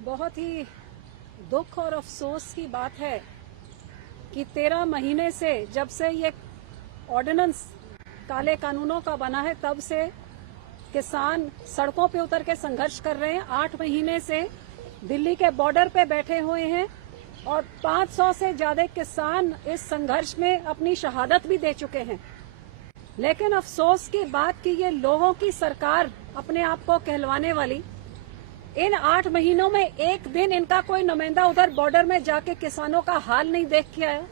बहुत ही दुख और अफसोस की बात है कि 13 महीने से जब से ये ऑर्डिनेंस काले कानूनों का बना है तब से किसान सड़कों पे उतर के संघर्ष कर रहे हैं। 8 महीने से दिल्ली के बॉर्डर पे बैठे हुए हैं और 500 से ज्यादा किसान इस संघर्ष में अपनी शहादत भी दे चुके हैं। लेकिन अफसोस की बात कि ये लोगों की सरकार अपने आप को कहलवाने वाली इन 8 महीनों में एक दिन इनका कोई नुमाइंदा उधर बॉर्डर में जाके किसानों का हाल नहीं देख के आया,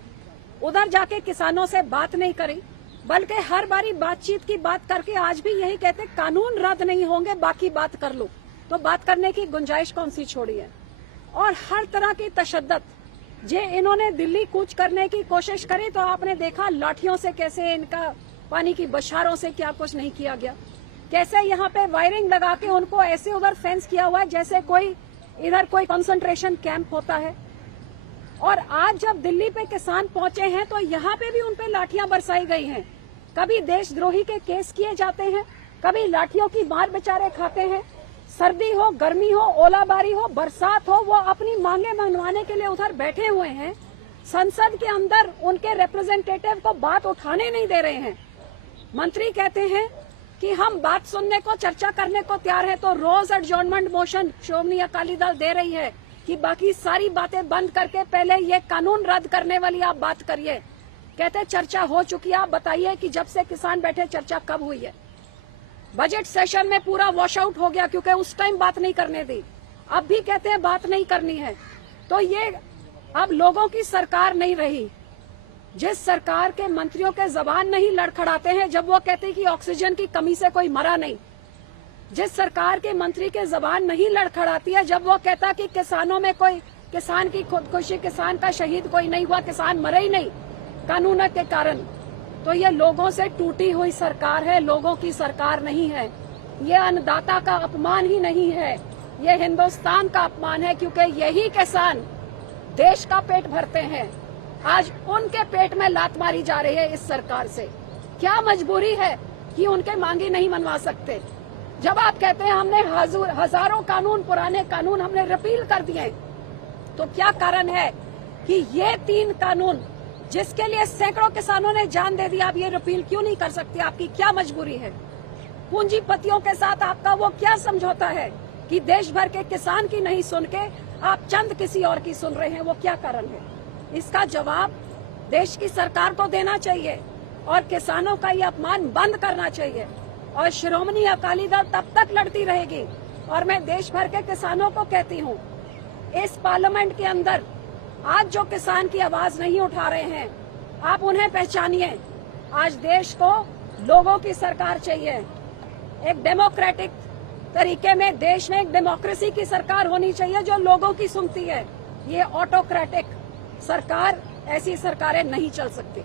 उधर जाके किसानों से बात नहीं करी, बल्कि हर बारी बातचीत की बात करके आज भी यही कहते कानून रद्द नहीं होंगे, बाकी बात कर लो। तो बात करने की गुंजाइश कौन सी छोड़ी है। और हर तरह की तशद्दुद जे इन्होंने दिल्ली कूच करने की कोशिश करी तो आपने देखा लाठियों से कैसे इनका, पानी की बौछारों से क्या कुछ नहीं किया गया, कैसे यहाँ पे वायरिंग लगा के उनको ऐसे उधर फेंस किया हुआ है जैसे कोई इधर कोई कंसंट्रेशन कैंप होता है। और आज जब दिल्ली पे किसान पहुंचे हैं तो यहाँ पे भी उनपे लाठियां बरसाई गई हैं। कभी देशद्रोही के केस किए जाते हैं, कभी लाठियों की मार बेचारे खाते हैं। सर्दी हो, गर्मी हो, ओलाबारी हो, बरसात हो, वो अपनी मांगे मनवाने के लिए उधर बैठे हुए हैं। संसद के अंदर उनके रिप्रेजेंटेटिव को बात उठाने नहीं दे रहे हैं। मंत्री कहते हैं कि हम बात सुनने को, चर्चा करने को तैयार है, तो रोज एडजॉर्नमेंट मोशन श्रोमणी अकाली दल दे रही है कि बाकी सारी बातें बंद करके पहले ये कानून रद्द करने वाली आप बात करिए। कहते चर्चा हो चुकी है, आप बताइए कि जब से किसान बैठे चर्चा कब हुई है। बजट सेशन में पूरा वॉश आउट हो गया क्योंकि उस टाइम बात नहीं करने दी, अब भी कहते हैं बात नहीं करनी है। तो ये अब लोगों की सरकार नहीं रही। जिस सरकार के मंत्रियों के जबान नहीं लड़खड़ाते हैं जब वो कहते हैं कि ऑक्सीजन की कमी से कोई मरा नहीं, जिस सरकार के मंत्री के जबान नहीं लड़खड़ाती है जब वो कहता कि किसानों में कोई, किसान की खुदकुशी, किसान का शहीद कोई नहीं हुआ, किसान मरे ही नहीं कानून के कारण, तो ये लोगों से टूटी हुई सरकार है, लोगों की सरकार नहीं है। ये अन्नदाता का अपमान ही नहीं है, ये हिंदुस्तान का अपमान है, क्योंकि यही किसान देश का पेट भरते हैं। आज उनके पेट में लात मारी जा रही है इस सरकार से। क्या मजबूरी है कि उनके मांगे नहीं मनवा सकते। जब आप कहते हैं हमने हजारों कानून, पुराने कानून हमने रिपील कर दिए, तो क्या कारण है कि ये 3 कानून जिसके लिए सैकड़ों किसानों ने जान दे दी, आप ये रिपील क्यों नहीं कर सकते। आपकी क्या मजबूरी है। पूंजीपतियों के साथ आपका वो क्या समझौता है कि देश भर के किसान की नहीं सुन के आप चंद किसी और की सुन रहे हैं, वो क्या कारण है। इसका जवाब देश की सरकार को देना चाहिए और किसानों का ये अपमान बंद करना चाहिए। और श्रोमणी अकाली दल तब तक लड़ती रहेगी। और मैं देश भर के किसानों को कहती हूँ, इस पार्लियामेंट के अंदर आज जो किसान की आवाज नहीं उठा रहे हैं, आप उन्हें पहचानिए। आज देश को लोगों की सरकार चाहिए। एक डेमोक्रेटिक तरीके में देश में एक डेमोक्रेसी की सरकार होनी चाहिए जो लोगों की सुनती है। ये ऑटोक्रेटिक सरकार, ऐसी सरकारें नहीं चल सकती।